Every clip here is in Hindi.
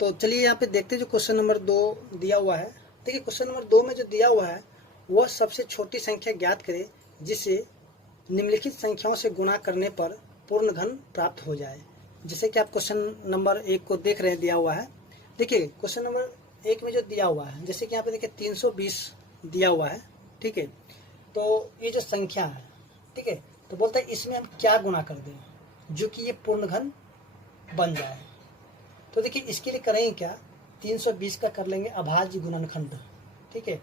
तो चलिए यहाँ पे देखते हैं जो क्वेश्चन नंबर 2 दिया हुआ है। देखिए क्वेश्चन नंबर 2 में जो दिया हुआ है वह सबसे छोटी संख्या ज्ञात करे जिसे निम्नलिखित संख्याओं से गुणा करने पर पूर्ण घन प्राप्त हो जाए। जैसे कि आप क्वेश्चन नंबर 1 को देख रहे हैं, दिया हुआ है। देखिए क्वेश्चन नंबर 1 में जो दिया हुआ है, जैसे कि यहाँ पे देखिए 320 दिया हुआ है, ठीक है। तो ये जो संख्या है, ठीक है, तो बोलता है इसमें हम क्या गुणा कर दें जो कि ये पूर्ण घन बन जाए। तो देखिए इसके लिए करेंगे क्या, 320 का कर लेंगे अभाज्य गुणनखंड, ठीक है।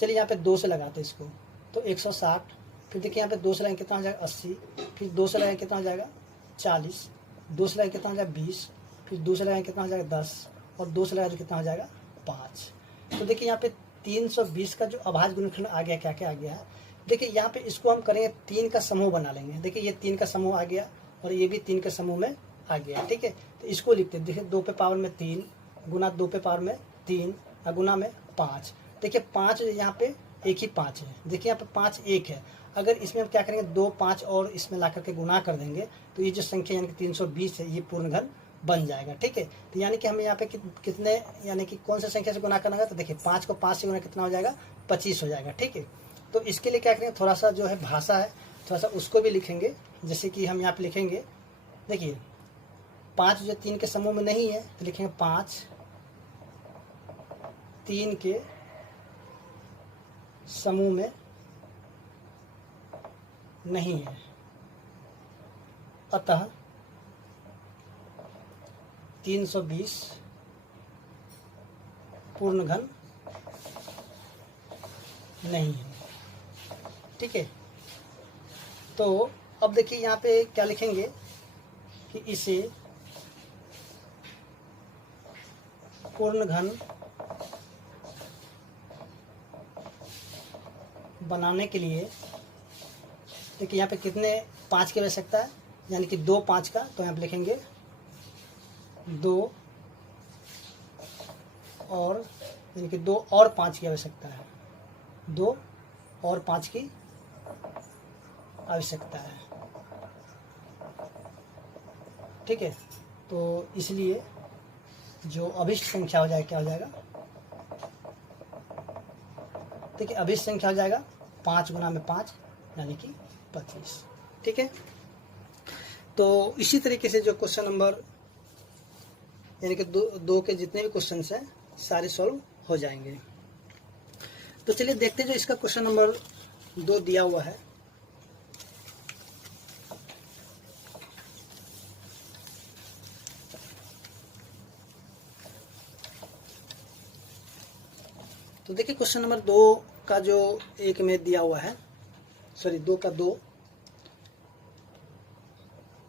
चलिए यहाँ पे 2 से लगाते हैं इसको, तो 160, फिर देखिए यहाँ पे 2 से लगाएंगे कितना हो जाएगा 80, फिर 2 से लगाएंगे कितना हो जाएगा 40, 2 से लगाएंगे कितना हो जाएगा 20, फिर 2 से लगाएंगे कितना हो जाएगा 10, और 2 से लगाएंगे कितना हो जाएगा 5। तो देखिए यहाँ पे 320 का जो अभाज्य गुणनखंड आ गया, क्या क्या आ गया है। देखिए यहाँ पे इसको हम करेंगे 3 का समूह बना लेंगे। देखिए ये 3 का समूह आ गया और ये भी 3 के समूह में आ गया, ठीक है। तो इसको लिखते हैं, देखिए 2 पे पावर में 3 गुना 2 पे पावर में 3 और गुना में 5। देखिए 5 यहाँ पे एक ही 5 है, देखिए यहाँ पे 5 एक है। अगर इसमें हम क्या करेंगे 2 5 और इसमें ला करके गुना कर देंगे तो ये जो संख्या यानी कि 320 है ये पूर्ण घन बन जाएगा, ठीक है। तो यानी कि हमें यहाँ पे कितने यानी कि कौन सी संख्या से गुना करना है, तो देखिए 5 को 5 से गुना कितना हो जाएगा 25 हो जाएगा, ठीक है। तो इसके लिए क्या करेंगे, थोड़ा सा जो है भाषा है थोड़ा सा उसको भी लिखेंगे। जैसे कि हम यहाँ पे लिखेंगे, देखिए 5 जो 3 के समूह में नहीं है तो लिखेंगे 5 3 के समूह में नहीं है, अतः 320 पूर्ण घन नहीं है, ठीक है। तो अब देखिए यहाँ पे क्या लिखेंगे कि इसे पूर्ण घन बनाने के लिए, देखिए यहाँ पे कितने 5 की आवश्यकता है, यानी कि 2 5 का, तो यहाँ पे लिखेंगे 2 और यानी कि 2 और 5 की आवश्यकता है, 2 और 5 की आवश्यकता है, ठीक है। तो इसलिए जो अभिष्ट संख्या हो जाएगा क्या हो जाएगा, देखिए अभिष्ट संख्या हो जाएगा 5 गुना में 5 यानी कि 25, ठीक है। तो इसी तरीके से जो क्वेश्चन नंबर यानी कि दो के जितने भी क्वेश्चन हैं सारे सॉल्व हो जाएंगे। तो चलिए देखते हैं जो इसका क्वेश्चन नंबर 2 दिया हुआ है। तो देखिए क्वेश्चन नंबर 2 का जो एक में दिया हुआ है, सॉरी 2 का 2,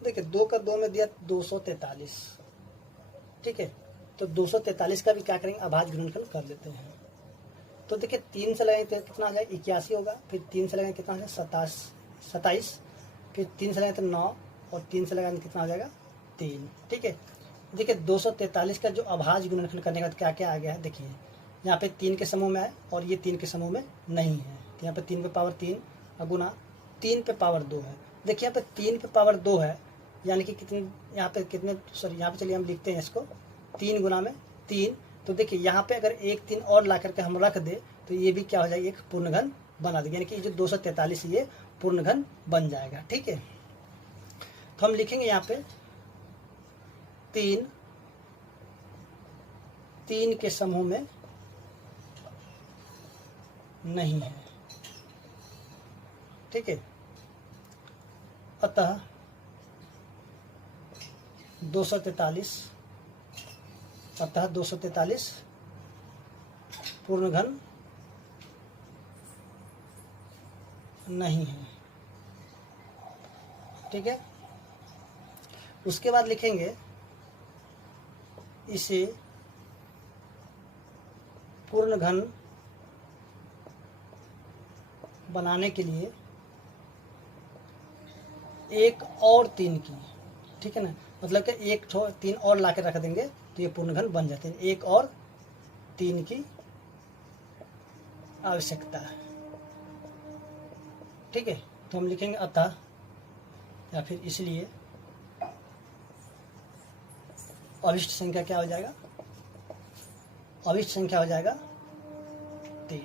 देखिए 2 का 2 में दिया 243, ठीक है। तो 243 का भी क्या करेंगे अभाज्य गुणनखंड कर लेते हैं। तो देखिए 3 से लगाएंगे तो कितना आ जाएगा 81 होगा, फिर 3 से लगाएंगे कितना आ जाएगा 27, फिर 3 से लगाएंगे तो 9 और 3 से लगाएंगे कितना आ जाएगा 3, ठीक है। देखिए 243 का जो अभाज्य गुणनखंड करने का क्या क्या आ गया है, देखिए यहाँ पे 3 के समूह में है और ये 3 के समूह में नहीं है, तो यहाँ पे 3 पे पावर 3 और गुना 3 पे पावर 2 है। देखिए यहाँ पे 3 पे पावर 2 है यानी कि कितने यहाँ पे कितने, सॉरी यहाँ पे चलिए हम लिखते हैं इसको 3 गुना में 3। तो देखिए यहाँ पे अगर एक 3 और ला करके हम रख दे तो ये भी क्या हो जाएगा एक पूर्ण घन बना देगा, यानी कि जो 243 ये पूर्ण घन बन जाएगा, ठीक है। तो हम लिखेंगे यहाँ पे 3 के समूह में नहीं है, ठीक है, अतः 243 पूर्ण घन नहीं है, ठीक है। उसके बाद लिखेंगे इसे पूर्ण घन बनाने के लिए एक और 3 की, ठीक है ना, मतलब कि एक 3 और ला के रख देंगे तो ये पूर्ण घन बन जाते हैं। एक और 3 की आवश्यकता है, ठीक है। तो हम लिखेंगे अतः या फिर इसलिए अभिष्ट संख्या क्या हो जाएगा अविष्ट संख्या हो जाएगा 3।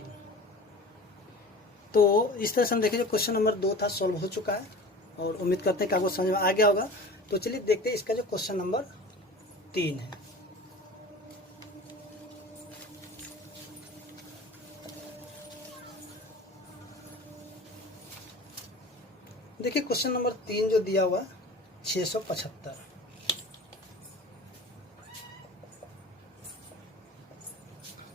तो इस तरह से हम देखें जो क्वेश्चन नंबर 2 था सॉल्व हो चुका है और उम्मीद करते हैं कि आपको समझ में आ गया होगा। तो चलिए देखते हैं इसका जो क्वेश्चन नंबर 3 है। देखिए क्वेश्चन नंबर 3 जो दिया हुआ 675।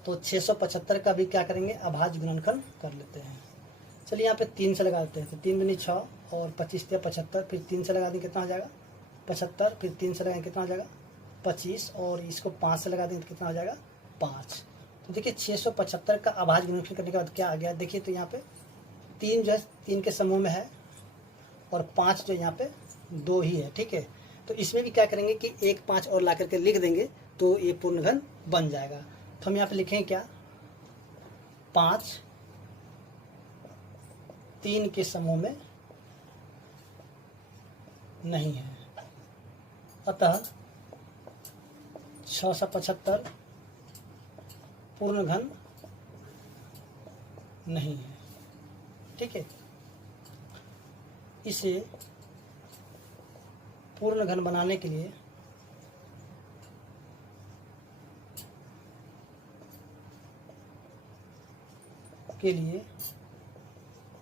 तो 675 का भी क्या करेंगे, अभाज्य गुणनखंड कर लेते हैं। चलिए यहाँ पे 3 से लगा देते हैं। तो 3 दूनी 6 और 25 से 75, फिर 3 से लगा देंगे कितना हो जाएगा 75, फिर 3 से लगाएंगे कितना हो जाएगा 25, और इसको 5 से लगा देंगे तो कितना हो जाएगा 5। तो देखिए 675 का अभाज्य गुणनखंड करने के बाद क्या आ गया, देखिए तो यहाँ पे 3 जो है 3 के समूह में है और 5 जो यहाँ पे 2 ही है। ठीक है, तो इसमें भी क्या करेंगे कि 1 5 और ला करके लिख देंगे तो ये पूर्ण घन बन जाएगा। तो हम यहाँ पे लिखेंगे क्या, 5 3 के समूह में नहीं है, अतः 675 पूर्ण घन नहीं है। ठीक है, इसे पूर्ण घन बनाने के लिए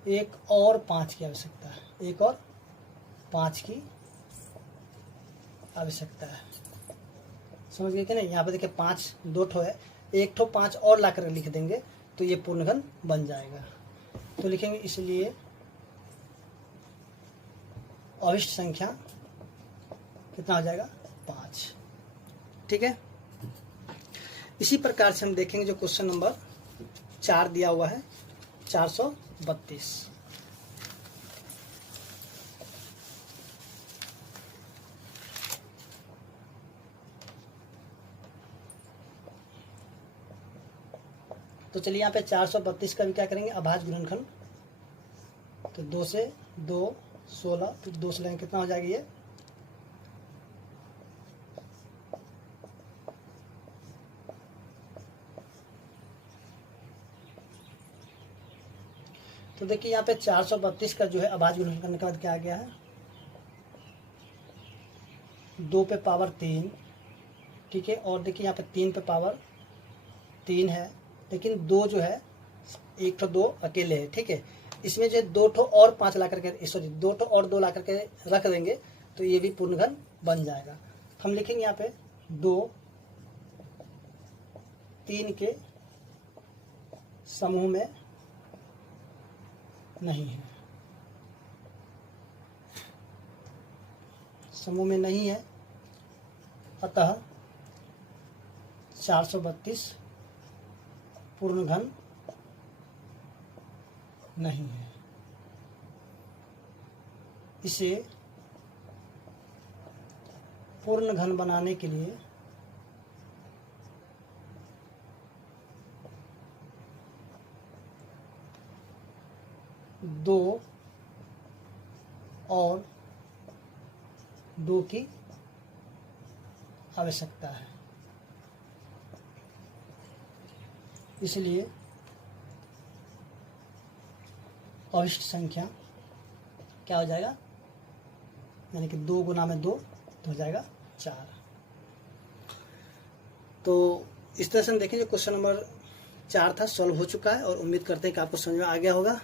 एक और 5 की आवश्यकता है, एक और 5 की आवश्यकता है। समझ गए कि नहीं। यहाँ पे देखिए 5 2 ठो है, 1 ठो 5 और ला कर लिख देंगे तो ये पूर्ण घन बन जाएगा। तो लिखेंगे इसलिए अविष्ट संख्या कितना हो जाएगा 5। ठीक है, इसी प्रकार से हम देखेंगे जो क्वेश्चन नंबर 4 दिया हुआ है 432। तो चलिए यहाँ पे 432 का भी क्या करेंगे, अभाज्य गुणनखंड। तो 2 से 2 16, फिर 2 से लेंगे कितना हो जाएगा ये 2। तो देखिए यहाँ पे 432 का जो है अभाज्य गुणनखंड करने के बाद क्या आ गया है, 2 पे पावर 3। ठीक है, और देखिए यहाँ पे 3 पे पावर 3 है, लेकिन 2 जो है 1 ठो 2 अकेले है। ठीक है, इसमें जो 2 ठो और 5 ला करके, सॉरी 2 ठो और 2 ला करके रख देंगे तो ये भी पूर्ण घन बन जाएगा। हम लिखेंगे यहाँ पे 2 3 के समूह में नहीं है, समूह में नहीं है, अतः 432 पूर्ण घन नहीं है। इसे पूर्ण घन बनाने के लिए दो और 2 की आवश्यकता है। इसलिए अविष्ट संख्या क्या हो जाएगा, यानी कि 2 गुना में 2 तो हो जाएगा 4। तो इस तरह से हम देखें जो क्वेश्चन नंबर 4 था सॉल्व हो चुका है और उम्मीद करते हैं कि आपको समझ में आ गया होगा।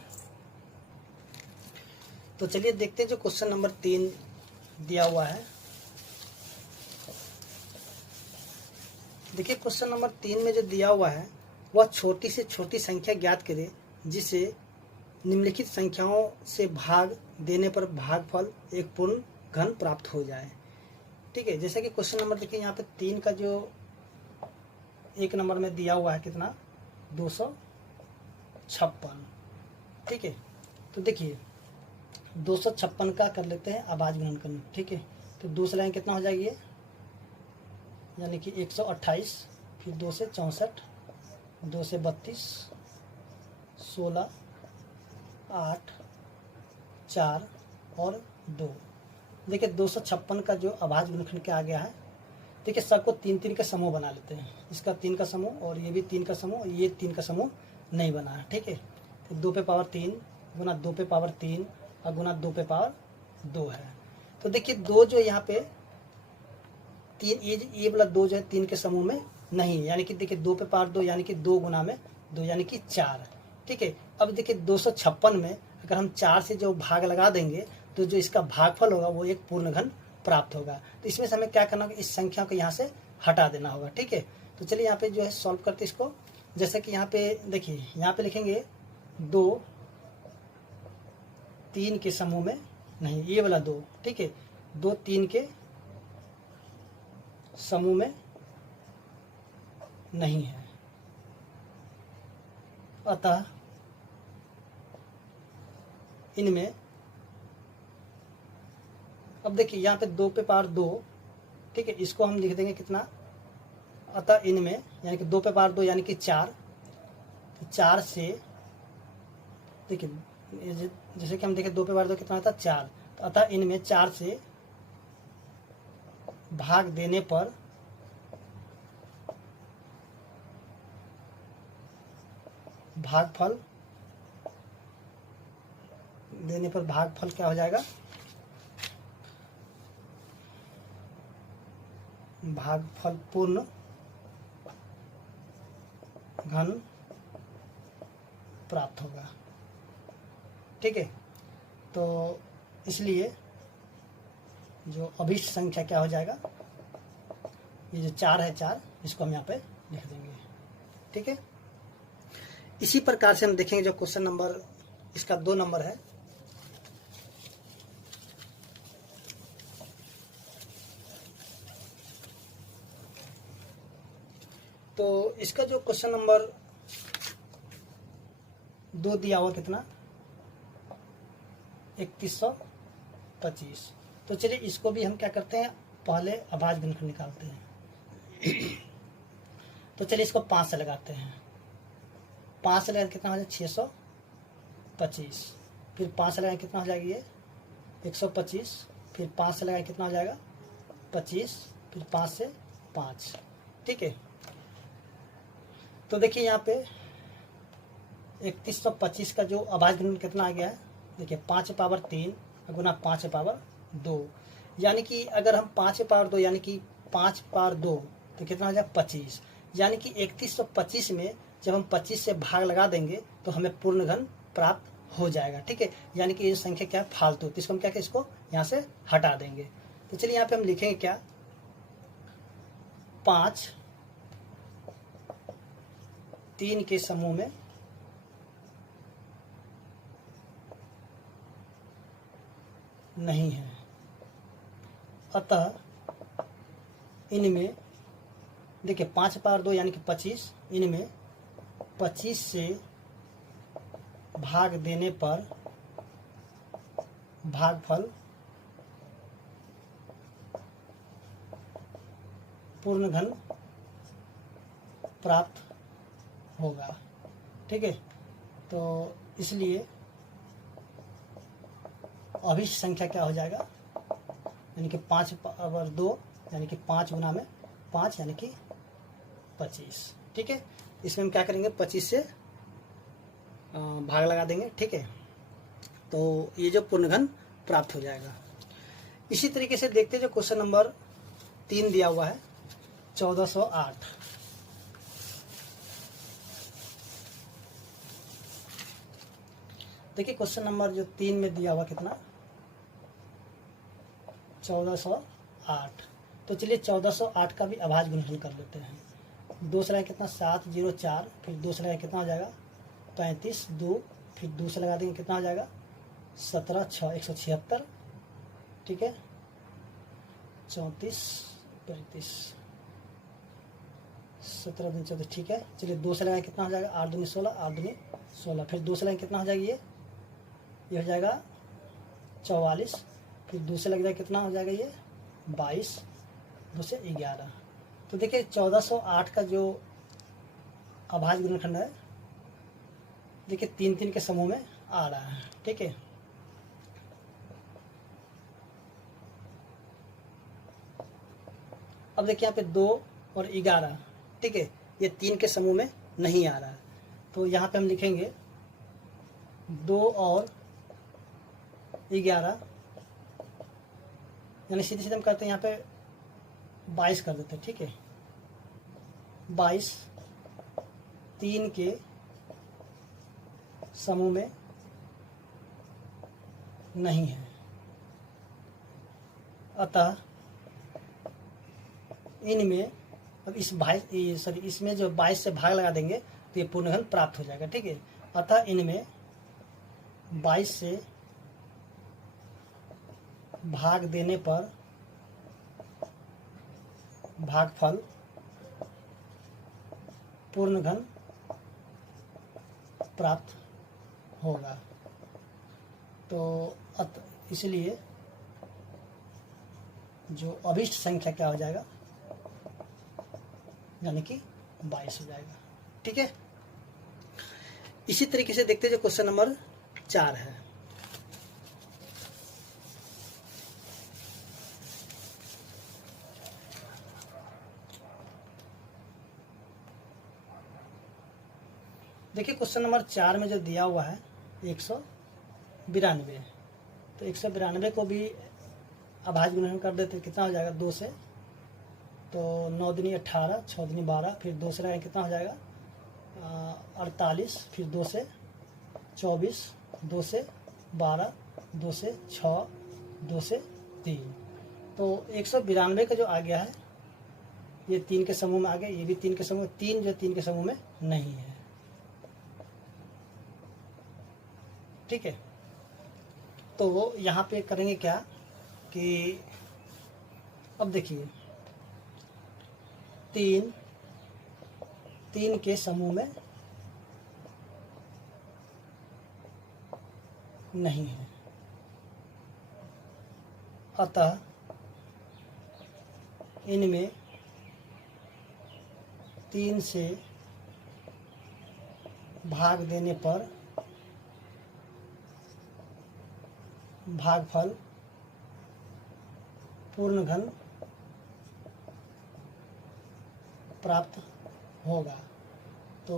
तो चलिए देखते हैं जो क्वेश्चन नंबर 3 दिया हुआ है। देखिए क्वेश्चन नंबर 3 में जो दिया हुआ है वह छोटी से छोटी संख्या ज्ञात करें जिसे निम्नलिखित संख्याओं से भाग देने पर भागफल एक पूर्ण घन प्राप्त हो जाए। ठीक है, जैसे कि क्वेश्चन नंबर देखिए यहाँ पे 3 का जो 1 नंबर में दिया हुआ है कितना 256। ठीक है, तो देखिए 256 का कर लेते हैं अभाज्य गुणनखंड। ठीक है, तो 2 से लाइन कितना हो जाएगी ये, यानी कि 128, फिर 2 से 64, 2 से 32, 16, 8, 4 और 2। देखिए 256 का जो अभाज्य गुणनखंड क्या आ गया है देखिए सबको 3-3 का समूह बना लेते हैं, इसका 3 का समूह और ये भी 3 का समूह, ये 3 का समूह नहीं बना है। ठीक है, तो 2 पे पावर 3 गुना 2 पे पावर 3 और गुना 2 पे पावर 2 है। तो देखिए 2 जो यहाँ पे 3, ये वाला 2 जो है 3 के समूह में नहीं है, यानी कि देखिए 2 पे पावर 2 यानी कि 2 गुना में 2 यानी कि 4। ठीक है, अब देखिए 256 में अगर हम 4 से जो भाग लगा देंगे तो जो इसका भागफल होगा वो एक पूर्ण घन प्राप्त होगा। तो इसमें से हमें क्या करना होगा, इस संख्या को यहाँ से हटा देना होगा। ठीक है, तो चलिए यहाँ पे जो है सॉल्व करते इसको। जैसे कि यहाँ पे देखिए, यहाँ पे लिखेंगे 2 3 के समूह में नहीं, ये वाला 2। ठीक है, 2 3 के समूह में नहीं है, अतः इनमें, अब देखिए यहाँ पे 2 पे पावर 2, ठीक है, इसको हम लिख देंगे कितना, अतः इनमें, यानी कि 2 पे पावर 2 यानी कि 4, तो 4 से देखिए जैसे कि हम देखें 2 पे पावर 2 कितना होता है 4, तो अतः इनमें 4 से भाग देने पर भागफल क्या हो जाएगा, भागफल पूर्ण घन प्राप्त होगा। ठीक है, तो इसलिए जो अभिष्ट संख्या क्या हो जाएगा, ये जो 4 है 4, इसको हम यहाँ पे लिख देंगे। ठीक है, इसी प्रकार से हम देखेंगे जो क्वेश्चन नंबर इसका 2 नंबर है। तो इसका जो क्वेश्चन नंबर 2 दिया हुआ कितना, 3125। तो चलिए इसको भी हम क्या करते हैं, पहले अभाज्य गुणनखंड निकालते हैं। तो चलिए इसको 5 से लगाते हैं, 5 से लगा कितना हो जाएगा 625, फिर 5 से लगा कितना हो जाएगा ये 125, फिर 5 से लगा कितना हो जाएगा 25, फिर 5 से 5। ठीक है, तो देखिए यहाँ पे 3125 का जो अभाज्य गुणनखंड कितना आ गया है, देखिए 5 पावर 3 गुना 5 पावर 2, यानी कि अगर हम 5 पावर 2 यानी कि 5 पावर 2 तो कितना हो जाएगा 25, यानी कि 3125 में जब हम 25 से भाग लगा देंगे तो हमें पूर्ण घन प्राप्त हो जाएगा। ठीक है, यानी कि ये संख्या क्या फालतू, तो इसको हम क्या, इसको यहाँ से हटा देंगे। तो चलिए यहाँ पे हम लिखेंगे क्या, 5 3 के समूह में नहीं है, अतः इनमें देखिए 5 पावर 2 यानी कि 25, इनमें 25 से भाग देने पर भागफल पूर्ण घन प्राप्त होगा। ठीक है, तो इसलिए अभिष्ट संख्या क्या हो जाएगा, यानी कि 5 पावर 2 यानी कि 5 गुना में 5 यानी कि 25। ठीक है, इसमें हम क्या करेंगे 25 से भाग लगा देंगे। ठीक है, तो ये जो पूर्णघन प्राप्त हो जाएगा। इसी तरीके से देखते जो क्वेश्चन नंबर 3 दिया हुआ है 1408। देखिए क्वेश्चन नंबर जो 3 में दिया हुआ कितना 1408। तो चलिए 1408 का भी अभाज्य गुणनखंड कर लेते हैं। 2 से लगा कितना 704, फिर 2 से लगा कितना हो जाएगा 35, 2 फिर 2 से लगा देंगे कितना हो जाएगा 17, 6 176। ठीक है, 34 35 17 दिन 14। ठीक है, चलिए 2 से लगा कितना हो जाएगा 8 दूनी 16, 8 दूनी 16, फिर 2 से लगा कितना हो जाएगा ये हो जाएगा 44, फिर 2 से लग जाएगा कितना हो जाएगा ये 22, 2 से 11। तो देखिए 1408 का जो अभाज्य गुणनखंड है देखिए 3-3 के समूह में आ रहा है। ठीक है, अब देखिए यहाँ पे 2 और 11, ठीक है, ये 3 के समूह में नहीं आ रहा है, तो यहाँ पे हम लिखेंगे 2 और 11, यानी सीधे सीधे हम करते हैं यहाँ पे 22 कर देते हैं, ठीक है। 22 3 के समूह में नहीं है, अतः इनमें अब इसमें जो 22 से भाग लगा देंगे तो ये पूर्णघन प्राप्त हो जाएगा, ठीक है। अतः इनमें 22 से भाग देने पर भागफल पूर्णघन प्राप्त होगा। तो इसलिए जो अभिष्ट संख्या क्या हो जाएगा, यानी कि 22 हो जाएगा, ठीक है। इसी तरीके से देखते हैं जो क्वेश्चन नंबर 4 है। देखिए क्वेश्चन नंबर 4 में जो दिया हुआ है 192, तो 192 को भी अभाज्य गुणन कर देते, कितना हो जाएगा 2 से, तो 9 दूनी 18, 6 दूनी 12, फिर 2 से कितना हो जाएगा 48, फिर 2 से 24, 2 से 12, 2 से 6, 2 से 3, तो 192 का जो आ गया है ये 3 के समूह में आ गया, ये भी 3 के समूह, 3 जो 3 के समूह में नहीं है, ठीक है। तो यहाँ पे करेंगे क्या कि अब देखिए 3 के समूह में नहीं है, अतः इनमें 3 से भाग देने पर भागफल पूर्णघन प्राप्त होगा। तो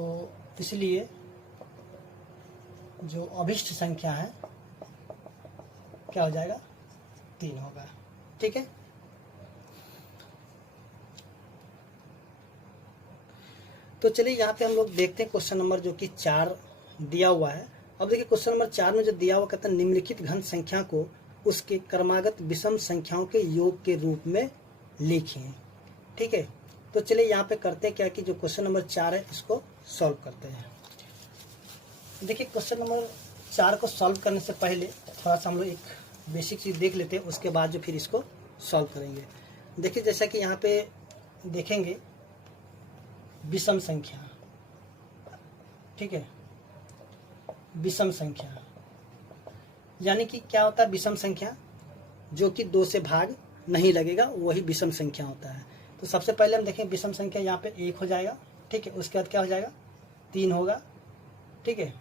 इसलिए जो अभिष्ट संख्या है क्या हो जाएगा 3 होगा, ठीक है। तो चलिए यहाँ पे हम लोग देखते हैं क्वेश्चन नंबर जो कि 4 दिया हुआ है। अब देखिए क्वेश्चन नंबर 4 में जो दिया हुआ कहता है निम्नलिखित घन संख्या को उसके क्रमागत विषम संख्याओं के योग के रूप में लिखें, ठीक है। तो चलिए यहाँ पे करते हैं क्या कि जो क्वेश्चन नंबर 4 है इसको सॉल्व करते हैं। देखिए क्वेश्चन नंबर 4 को सॉल्व करने से पहले थोड़ा सा हम लोग एक बेसिक चीज़ देख लेते हैं, उसके बाद जो फिर इसको सॉल्व करेंगे। देखिए जैसा कि यहाँ पे देखेंगे विषम संख्या, ठीक है, विषम संख्या यानी कि क्या होता है विषम संख्या, जो कि 2 से भाग नहीं लगेगा वही विषम संख्या होता है। तो सबसे पहले हम देखें विषम संख्या यहाँ पे 1 हो जाएगा, ठीक है, उसके बाद क्या हो जाएगा 3 होगा, ठीक है,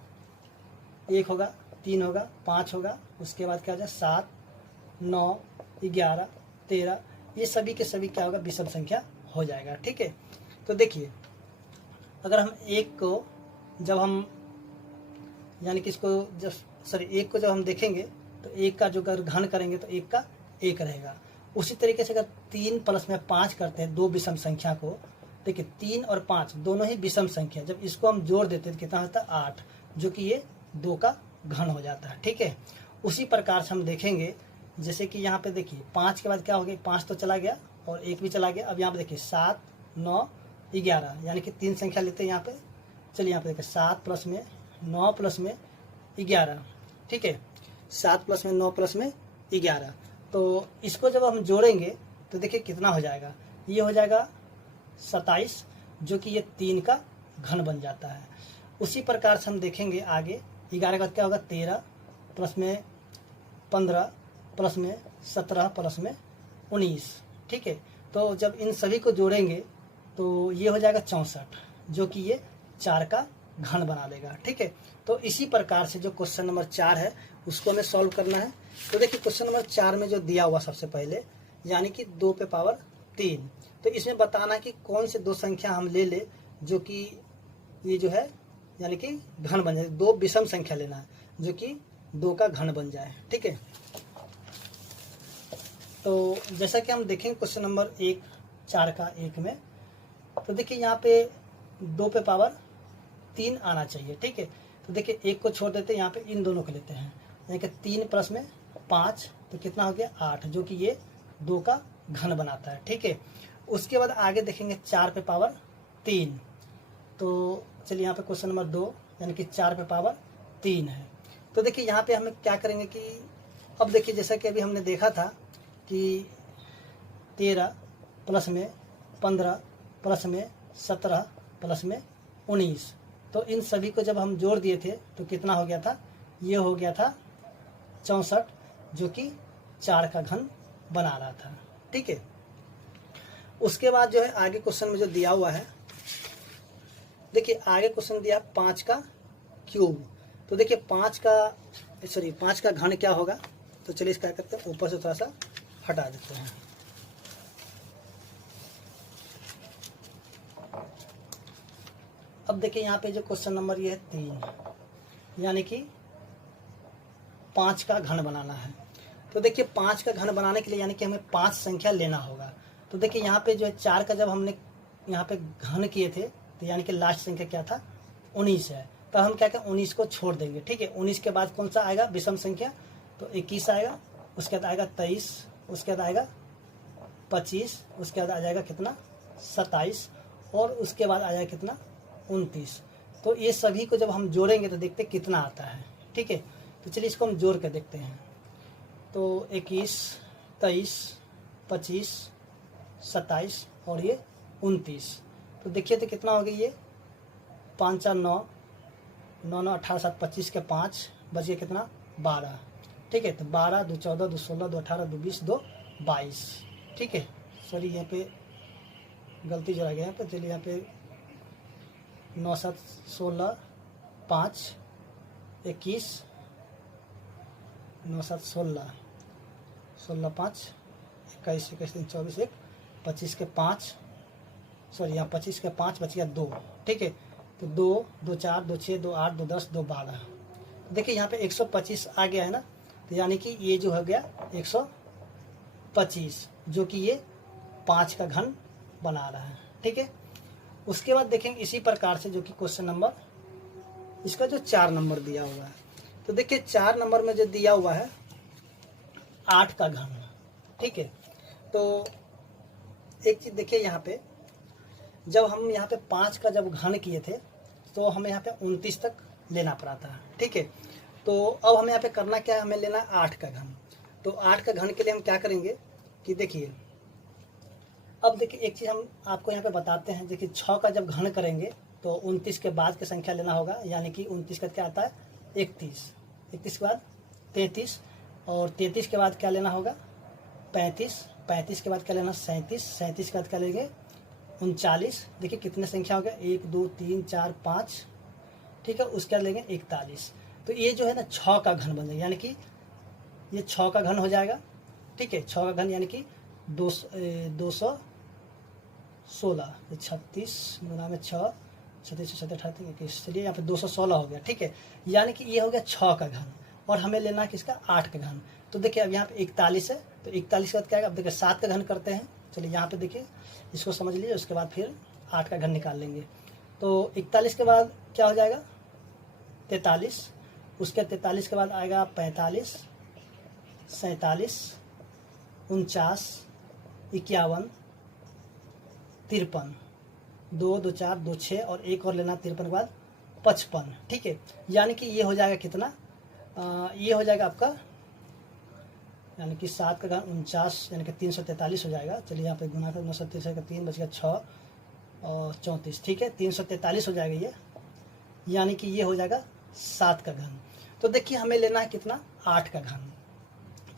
1 होगा, 3 होगा, 5 होगा, उसके बाद क्या हो जाएगा 7, 9, 11, 13, ये सभी के सभी क्या होगा विषम संख्या हो जाएगा, ठीक है। तो देखिए अगर हम 1 को जब हम यानी कि इसको जब 1 को जब हम देखेंगे तो 1 का जो अगर घन करेंगे तो 1 का 1 रहेगा। उसी तरीके से अगर 3 प्लस में 5 करते हैं 2 विषम संख्या को, देखिए 3 और 5 दोनों ही विषम संख्या, जब इसको हम जोड़ देते हैं तो कितना होता है 8, जो कि ये 2 का घन हो जाता है, ठीक है। उसी प्रकार से हम देखेंगे जैसे कि यहाँ पे देखिए 5 के बाद क्या हो गया, 5 तो चला गया और 1 भी चला गया। अब यहाँ पे देखिए 7, 9, 11 यानी कि 3 संख्या लेते हैं यहाँ पे। चलिए यहाँ पे देखिए 7 प्लस में 9 प्लस में 11, ठीक है, 7 प्लस में 9 प्लस में 11। तो इसको जब हम जोड़ेंगे तो देखिए कितना हो जाएगा, ये हो जाएगा 27, जो कि ये 3 का घन बन जाता है। उसी प्रकार से हम देखेंगे आगे 11 का क्या होगा 13 प्लस में 15 प्लस में 17 प्लस में 19, ठीक है। तो जब इन सभी को जोड़ेंगे तो ये हो जाएगा 64, जो कि ये 4 का घन बना देगा, ठीक है। तो इसी प्रकार से जो क्वेश्चन नंबर 4 है उसको हमें सॉल्व करना है। तो देखिए क्वेश्चन नंबर 4 में जो दिया हुआ सबसे पहले यानी कि 2 पे पावर 3, तो इसमें बताना कि कौन से दो संख्या हम ले ले जो कि ये जो है यानी कि घन बन जाए। दो विषम संख्या लेना है जो कि 2 का घन बन जाए। ठीक है, तो जैसा कि हम देखेंगे क्वेश्चन नंबर 1 4 का 1 में, तो देखिए यहाँ पे 2 पे पावर 3 आना चाहिए। ठीक है, तो देखिए 1 को छोड़ देते हैं, यहाँ पे इन दोनों को लेते हैं, यानी कि 3 प्लस में 5 तो कितना हो गया 8, जो कि ये 2 का घन बनाता है। ठीक है, उसके बाद आगे देखेंगे 4 पे पावर 3, तो चलिए यहाँ पे क्वेश्चन नंबर 2 यानी कि 4 पे पावर 3 है। तो देखिए यहाँ पे हमें क्या करेंगे कि अब देखिए जैसा कि अभी हमने देखा था कि 13 प्लस में 15 प्लस में 17 प्लस में 19, तो इन सभी को जब हम जोड़ दिए थे तो कितना हो गया था, ये हो गया था 64, जो कि 4 का घन बना रहा था। ठीक है, उसके बाद जो है आगे क्वेश्चन में जो दिया हुआ है, देखिए आगे क्वेश्चन दिया 5 का क्यूब। तो देखिए 5 का घन क्या होगा, तो चलिए इसका क्या करते हैं, ऊपर से थोड़ा सा हटा देते हैं। अब देखिए यहाँ पे जो क्वेश्चन नंबर ये है 3, यानी कि 5 का घन बनाना है। तो देखिए 5 का घन बनाने के लिए यानी कि हमें 5 संख्या लेना होगा। तो देखिए यहाँ पे जो है 4 का जब हमने यहाँ पे घन किए थे तो यानी कि लास्ट संख्या क्या था 19 है, तो हम क्या करें 19 को छोड़ देंगे। ठीक है, 19 के बाद कौन सा आएगा विषम संख्या, तो 21 आएगा, उसके बाद आएगा 23, उसके बाद आएगा 25, उसके बाद आ जाएगा कितना 27, और उसके बाद आ जाएगा कितना 29। तो ये सभी को जब हम जोड़ेंगे तो देखते कितना आता है। ठीक है, तो चलिए इसको हम जोड़ कर देखते हैं। तो 21, 23, 25, 27 और ये 29, तो देखिए तो कितना हो गया, ये 5 4 9, 9 9 18 7 25 के 5 बच गया कितना 12। ठीक है, तो 12 2 14 2 16 2 18 2 20 2 22। ठीक है, सॉरी यहाँ पे गलती जो आ गया है, तो चलिए यहाँ पे 9 7 16 5 21 9 7 16 16 5 21 21 3 24 1 25 के 5, सॉरी यहाँ 25 के 5 बच गया 2। ठीक है, तो 2 2 4 2 6 2 8 2 10 2 12। देखिए यहाँ पे 125 आ गया है ना, तो यानी कि ये जो हो गया 125, जो कि ये 5 का घन बना रहा है। ठीक है, उसके बाद देखेंगे इसी प्रकार से जो कि क्वेश्चन नंबर इसका जो 4 नंबर दिया हुआ है, तो देखिए 4 नंबर में जो दिया हुआ है 8 का घन। ठीक है, तो एक चीज देखिए यहाँ पे जब हम यहाँ पे 5 का जब घन किए थे तो हमें यहाँ पे 29 तक लेना पड़ा था। ठीक है, तो अब हमें यहाँ पे करना क्या है, हमें लेना है 8 का घन। तो 8 का घन के लिए हम क्या करेंगे कि देखिए, अब देखिए एक चीज़ हम आपको यहाँ पे बताते हैं, देखिए 6 का जब घन करेंगे तो 29 के बाद की संख्या लेना होगा, यानी कि 29 का क्या आता है 31, 31 के बाद 33, और 33 के बाद क्या लेना होगा 35, 35 के बाद क्या लेना 37, 37 के बाद क्या लेंगे 39। देखिए कितने संख्या हो गया 1 2 3 4 5। ठीक है, उसके बाद लेंगे 41। तो ये जो है ना 6 का घन बन जाएगा, यानी कि ये 6 का घन हो जाएगा। ठीक है, 6 का घन यानी कि 216, 36 गुना में 6 36 37 38 21, चलिए यहाँ पे 216 हो गया। ठीक है, यानी कि ये हो गया 6 का घन, और हमें लेना है किसका 8 का घन। तो देखिए अब यहाँ पे 41 है, तो 41 के बाद क्या है, अब देखिए 7 का घन करते हैं। चलिए यहाँ पे देखिए इसको समझ लीजिए, उसके बाद फिर 8 का घन निकाल लेंगे। तो 41 के बाद क्या हो जाएगा 43, उसके 43 के बाद आएगा 45, 47, 49, 51, 53, 2 2 4 2 6 और एक और लेना 53 के बाद 55। ठीक है, यानी कि ये हो जाएगा कितना, ये हो जाएगा आपका यानी कि 7 का घन 49, यानी कि 343 हो जाएगा। चलिए यहाँ पे गुना कर 9 का 3 बच गया 6 और 34। ठीक है, 343 हो जाएगा ये, यानी कि ये हो जाएगा 7 का घन। तो देखिए हमें लेना है कितना 8 का घन।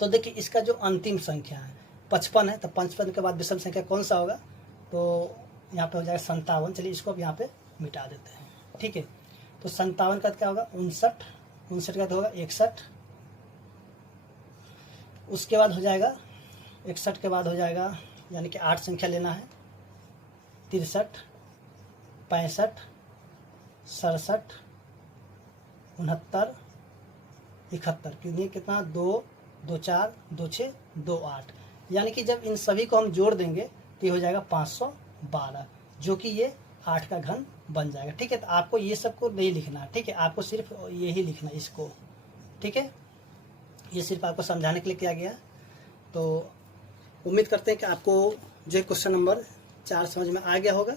तो देखिए इसका जो अंतिम संख्या है 55 है, तो 55 के बाद विषम संख्या कौन सा होगा, तो यहाँ पे हो जाएगा 57। चलिए इसको अब यहाँ पे मिटा देते हैं। ठीक है, तो 57 का क्या होगा 59, 59 का तो होगा 61, उसके बाद हो जाएगा 61 के बाद हो जाएगा, यानी कि 8 संख्या लेना है, 63, 65, 67, 69, 71। क्योंकि कितना 2, 2 4, 2 6, 2 8, यानी कि जब इन सभी को हम जोड़ देंगे तो ये हो जाएगा 512, जो कि ये 8 का घन बन जाएगा। ठीक है, तो आपको ये सब को नहीं लिखना, ठीक है, आपको सिर्फ यही लिखना इसको। ठीक है, ये सिर्फ आपको समझाने के लिए किया गया। तो उम्मीद करते हैं कि आपको जो क्वेश्चन नंबर 4 समझ में आ गया होगा।